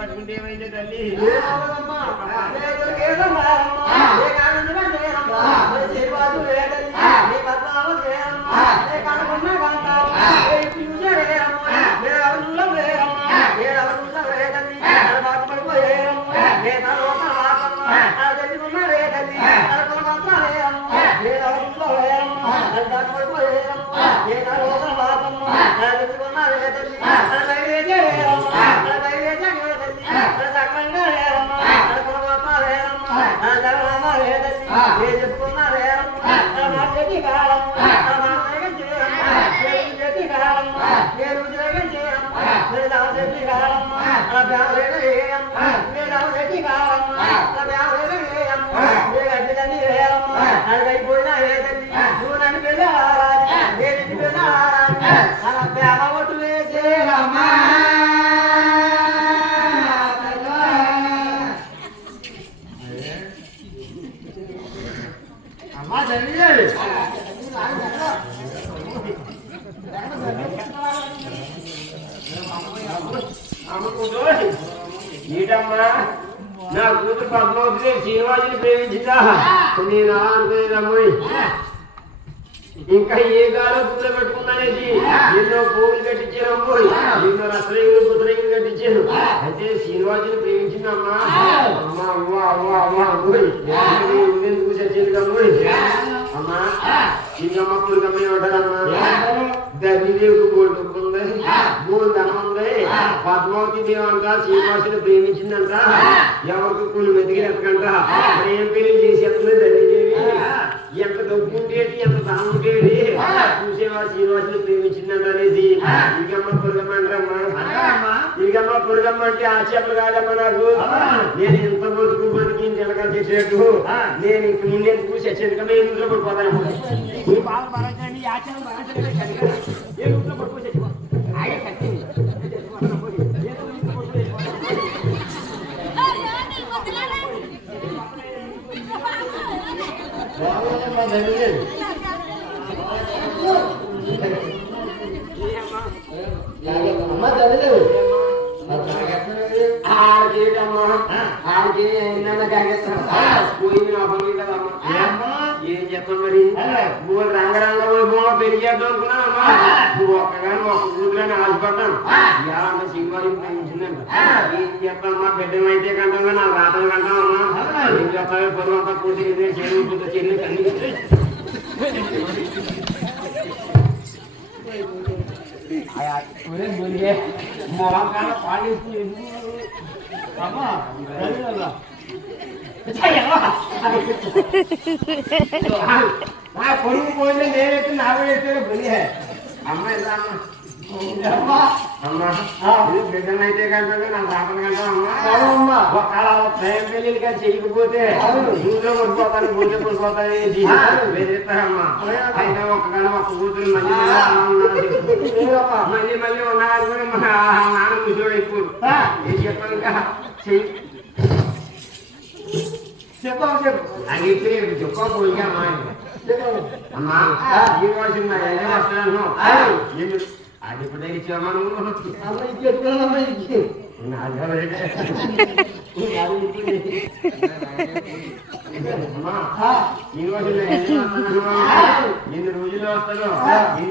పట్టుకుంటే ఏమైంది తల్లి ఈటమ్మా నా కూతురు పద్మావతి శ్రీనివాసుని ప్రేమించిందా నేను అనుకునేదమ్మాయి ఇంకా ఏ గాలో పూలు పెట్టుకున్నానేది ఎన్నో పూలు కట్టించాను ఎన్నో రసరేగులు పుత్రేగులు కట్టించాను అయితే శ్రీనివాసుని ప్రేమించిందమ్మా అమ్మా అమ్మ అమ్మ అమ్మ అమ్మాయి ఎందుకు చచ్చింది కమ్మాయి అమ్మా ఇంకమ్మ పూలకమ్మ ఏమంటారమ్మా ధన్యదేవికి బోల్డుకుంది మూడు ధనం ఉంది పద్మావతి దేవంట శ్రీనివాసుని ప్రేమించిందంట ఎవరికి కూలి మెతికి ఎత్తకంట ఏం పెళ్లి చేసేస్తుంది ధన్యదేవి ఎంత దొక్కుంటేటి ఎంత ధనం ఉంటేటి చూసేవా శ్రీనివాసుని ప్రేమించిందంట అనేది ఇంకమ్మ పురుగమ్మ అంటారమ్మా ఇంకమ్మ పురుగమ్మ అంటే ఆ చేపలు కాదమ్మా నాకు నేను ఎంత బతుకి తెలగా చేసేట్టు నేను ఇంక ముందే చూసి చచ్చకమే ఇంట్లో పడిపోతాను బాగా పరండి ఆచారం బాగా ఏ ఇంట్లో పడిపోయి చచ్చిపో ఏం చెప్తాం మరి రంగరంగ వైభవంలో పెరిగేద్దాం అనుకున్నానమ్మా ఒక్కగాని ఒక్క కూతురని ఆశపడ్డాను ఇలా సింహాలు పెంచిందంట ఏం చెప్తామమ్మా బిడ్డమైతే కంటామా నా రాతలు కంటామమ్మా ఏం చెప్తావే పొరుగు అంతా కూర్చి చెల్లి చెల్లి కన్నీ మొహం పాడి పొరుగు పోయింది నేనైతే నాకు వేస్తే బలి అమ్మాయి బిడ్డనైతే కంటే నా రాపన కంటా ప్రేమ పెళ్లిగా చేయకపోతే ఇంట్లో పడిపోతాను గుండె పడిపోతాయి బెదిరిస్తారమ్మా అయితే ఒక్క కూతురు మళ్ళీ మళ్ళీ ఉన్నారు కూడా మా నాన్న ముసోడు ఎక్కువ ఏం చెప్పాను ఇంకా చెయ్యి చెప్పావు చెప్పు అడిగితే చెప్పకపోయా అమ్మా ఈ రోజు వస్తాను అది ఇప్పుడు ఇచ్చామా నువ్వు అమ్మా ఈ రోజుల్లో ఎన్ని రోజుల్లో వస్తాడో